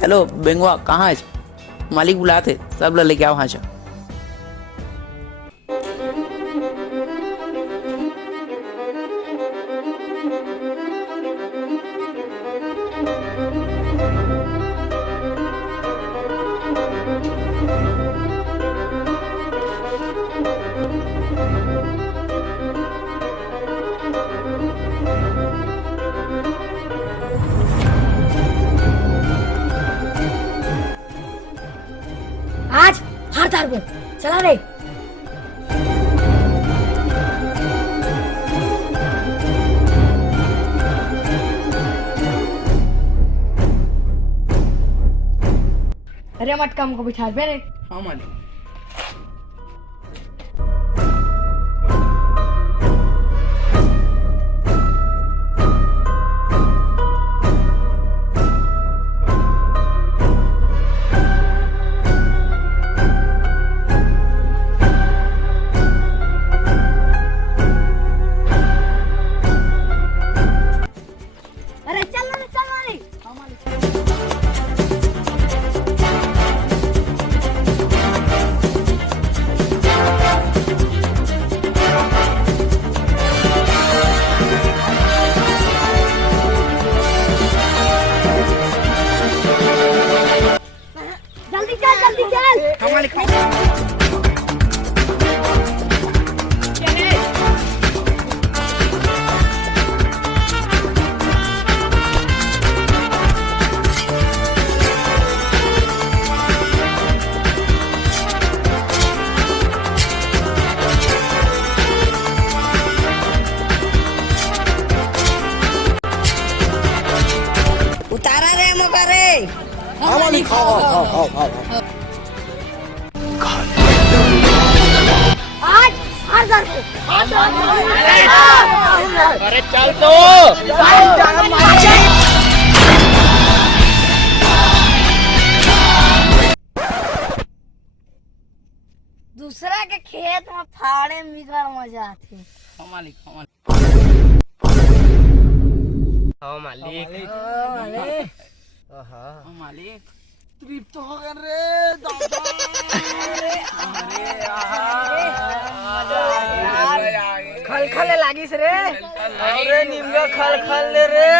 Hello बेंगवा, कहाँ है? मालिक बुलाते, सब लोग लेके आओ वहाँ से। आज हार तार को चला रे। अरे मटका हमको बिठा दे रे। हाँ मालिक। अरे चल रे चल रे। हाँ मालिक। जल्दी चल जल्दी चल। हाँ मालिक। उतारा रे मौका रे। हाँ मालिक, हाँ। आज हार तार को। अरे चल तो। दूसरा के खेत में फाड़े मिगर मजा आती। हाँ मालिक। हाँ मालिक। हाँ मालिक। ट्रिप तो हो गया रे दादा। खल खल लागिस रे। अरे निम्बा खल खल ले रे।